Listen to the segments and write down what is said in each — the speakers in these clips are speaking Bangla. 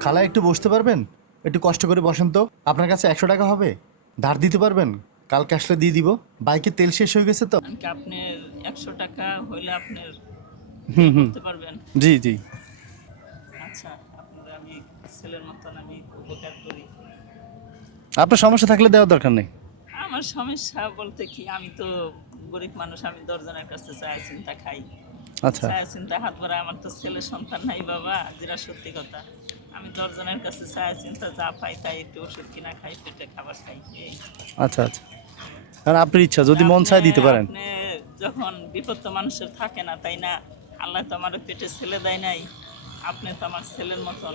খালা একটু বসতে পারবেন? একটু কষ্ট করে বসেন তো। আপনার কাছে একশো টাকা হবে। ধার দিতে পারবেন? কালকে আসলে দিয়ে দিব। বাইকে তেল শেষ হয়ে গেছে তো? এমনকি আপনার একশো টাকা হইলে আপনার হুম হুম। পারবেন? জি জি। আচ্ছা আপনার আমি ছেলের মতন আমি উপকার করি। আপনার সমস্যা থাকলে দেওয়ার দরকার নেই। আমার সমস্যা বলতে কি আমি তো গরিব মানুষ আমি দশজনের কাছে চায় চিন্তা খাই। আচ্ছা। চায় চিন্তা হাত ভরা আমার তো ছেলে সন্তান নাই বাবা যেটা সত্যি কথা। আমি দশজনের কাছে চায় চিন্তা যা পাই তাই একটু ওষুধ কিনা খাই পেটে খাবার খাই আচ্ছা আচ্ছা। কারণ আপনার ইচ্ছা যদি মন চায় দিতে পারেন। যখন বিপদ তো মানুষের থাকে না তাই না? আল্লাহ তো আমার পেটে ছেলে দেয় নাই আপনি তো আমার ছেলের মতন।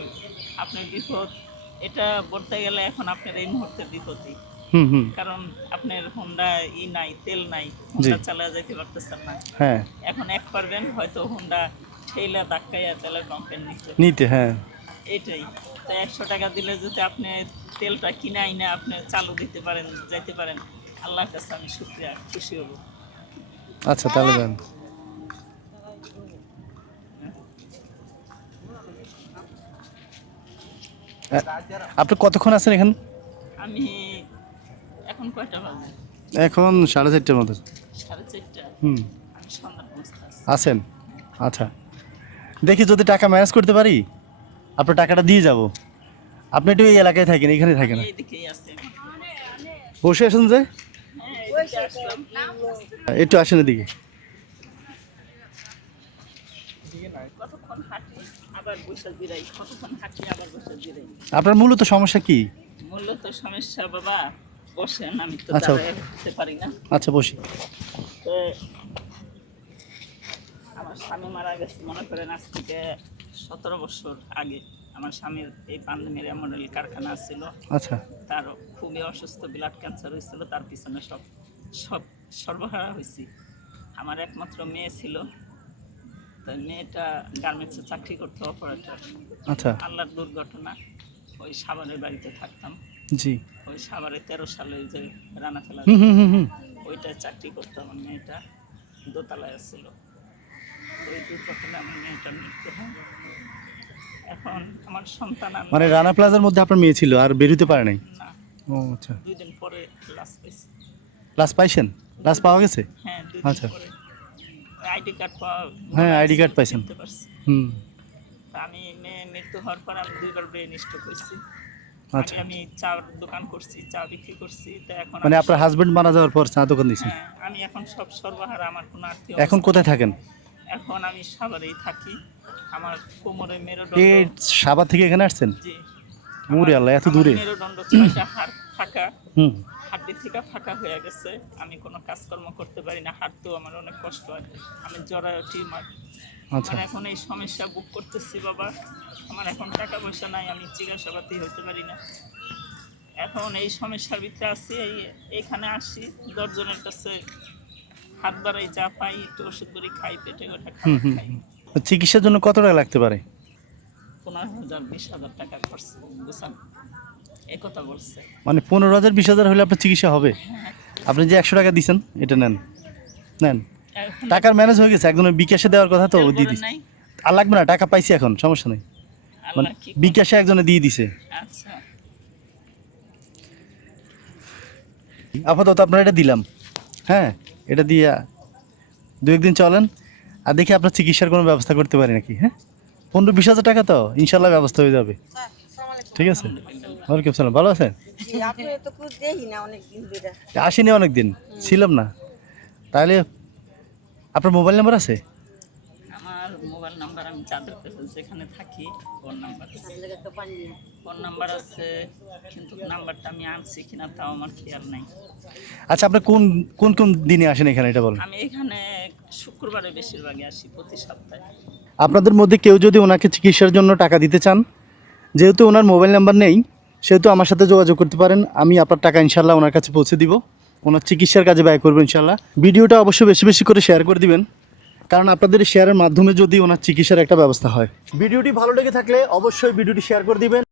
আপনি বিপদ এটা বলতে গেলে এখন আপনার এই মুহূর্তে বিপদই। হুম হুম। কারণ আপনার হোন্ডা ই নাই তেল নাই হোন্ডা চালা যাইতে পারতেছেন না। হ্যাঁ। এখন এক পারবেন হয়তো হোন্ডা ঠেলা ধাক্কাইয়া তেলের পাম্পের নিতে। নিতে হ্যাঁ। এটাই। তো একশো টাকা দিলে যদি আপনি তেলটা কিনে আইনে আপনি চালু দিতে পারেন যাইতে পারেন আল্লাহর কাছে আমি শুক্রিয়া খুশি হব। আচ্ছা তাহলে আ- আপনি কতক্ষণ আছেন এখন? আমি এখন কয়টা বাজে? এখন সাড়ে চারটের মতো। সাড়ে চারটা। হুম। আছেন? আচ্ছা। দেখি যদি টাকা ম্যানেজ করতে পারি। আপনার টাকাটা দিয়ে যাব। আপনি একটু এই এলাকায় থাকেন, এখানে থাকেন। বসে আসেন যে? একটু আসেন এদিকে। আপনার মূলত সমস্যা কি? মূলত সমস্যা বাবা বসেন আমি তো। পারি না আচ্ছা বসি। আমার স্বামী মারা গেছে, মনে করেন আজ থেকে সতেরো বছর আগে আমার স্বামীর এই পান্ডমির মডেল কারখানা ছিল। আচ্ছা। তার খুবই অসুস্থ ব্লাড ক্যান্সার হয়েছিল তার পিছনে সব সব সর্বহারা হয়েছি। আমার একমাত্র মেয়ে ছিল। তাই মেয়েটা গার্মেন্টসে চাকরি করতো অপারেটর আচ্ছা। আল্লাহর দুর্ঘটনা ওই সাভারের বাড়িতে থাকতাম। জি। ওই সাভারে তেরো সালে যে রানা হুম ওইটায় চাকরি করতো আমার মেয়েটা। দোতলায় ছিল ওই দুর্ঘটনা আমার মেয়েটা মৃত্যু হয় এখন আমার সন্তান মানে রানা প্লাজার মধ্যে আপনার মেয়ে ছিল আর বেরোতে পারে নাই? ও আচ্ছা। দুই দিন পরে লাশ পেয়েছি লাশ পাইছেন? লাশ পাওয়া গেছে? হ্যাঁ আচ্ছা। আইডি কার্ড পাওয়া হ্যাঁ, ID card পাইছেন। হুম। আমি মেয়ে মৃত্যু হওয়ার পর আমি দুইবার ব্রেন স্ট্রোক হয়েছি। আচ্ছা। আমি চার দোকান করছি চা বিক্রি করছি তা এখন মানে আপনার হাজবেন্ড মারা যাওয়ার পর চা দোকান দিয়েছেন? হ্যাঁ আমি এখন সব সর্বহারা আমার কোনো আত্মীয় এখন কোথায় থাকেন? এখন আমি সাভারেই থাকি। আমার কোমরে মেরুদণ্ড এই সাবা থেকে এখানে আসছেন? জি। ওরে আল্লাহ এত দূরে। মেরুদণ্ড ছয়টা হাড় ফাঁকা। হুম। হাড্ডি থেকে ফাঁকা হয়ে গেছে। আমি কোনো কাজকর্ম করতে পারি না। হাঁটতেও আমার অনেক কষ্ট হয়। আমি জরায়ু টিউমার আচ্ছা। আমার এখন এই সমস্যা বুক করতেছি বাবা। আমার এখন টাকা পয়সা নাই আমি চিকিৎসাপাতি হতে পারি না। এখন এই সমস্যার ভিতরে আছি এই এখানে আসি। দশজনের কাছে হাত বাড়াই যা পাই একটু ওষুধ করি খাই পেটে খাই। চিকিৎসার জন্য কত টাকা লাগতে পারে? পনেরো হাজার বিশ হাজার টাকা খরচ বুঝছেন? এ কথা বলছে। মানে পনেরো হাজার বিশ হাজার হলে আপনার চিকিৎসা হবে? হ্যাঁ। আপনি যে একশো টাকা দিচ্ছেন এটা নেন। নেন। টাকার ম্যানেজ হয়ে গেছে একজনের বিকাশে দেওয়ার কথা তো দিয়ে নাই। আর লাগবে না টাকা পাইছি এখন সমস্যা নেই। মানে বিকাশে একজনে দিয়ে দিছে। আচ্ছা। আপাতত আপনার এটা দিলাম। হ্যাঁ? এটা দিয়ে দু একদিন চলেন আর দেখি আপনার চিকিৎসার কোনো ব্যবস্থা করতে পারি নাকি হ্যাঁ? পনেরো বিশ হাজার টাকা তো ইনশাল্লাহ ব্যবস্থা হয়ে যাবে। ঠিক আছে? ওয়ালাইকুম সালাম ভালো আছেন? আসিনি আপনি তো খুব দেখি না অনেক দিন ধরে আসেনি অনেক দিন ছিলাম না। তাহলে আপনার মোবাইল নাম্বার আছে? নাম্বার আমি কাছে যেখানে থাকি ফোন নাম্বার। ফোন নাম্বার আছে কিন্তু নাম্বারটা আমি আনছি কিনা তাও আমার খেয়াল নাই। আচ্ছা আপনি কোন কোন কোন দিনে আসেন এখানে এটা বলেন। আমি এখানে শুক্রবারে বেশিরভাগই আসি প্রতি সপ্তাহে। আপনাদের মধ্যে কেউ যদি ওনাকে চিকিৎসার জন্য টাকা দিতে চান যেহেতু ওনার মোবাইল নাম্বার নেই সেহেতু আমার সাথে যোগাযোগ করতে পারেন আমি আপনার টাকা ইনশাল্লাহ ওনার কাছে পৌঁছে দিব। ওনার চিকিৎসার কাজে ব্যয় করব ইনশাল্লাহ। ভিডিওটা অবশ্যই বেশি বেশি করে শেয়ার করে দিবেন। কারণ আপনাদের শেয়ারের মাধ্যমে যদি ওনার চিকিৎসার একটা ব্যবস্থা হয়। ভিডিওটি ভালো লেগে থাকলে অবশ্যই ভিডিওটি শেয়ার করে দিবেন।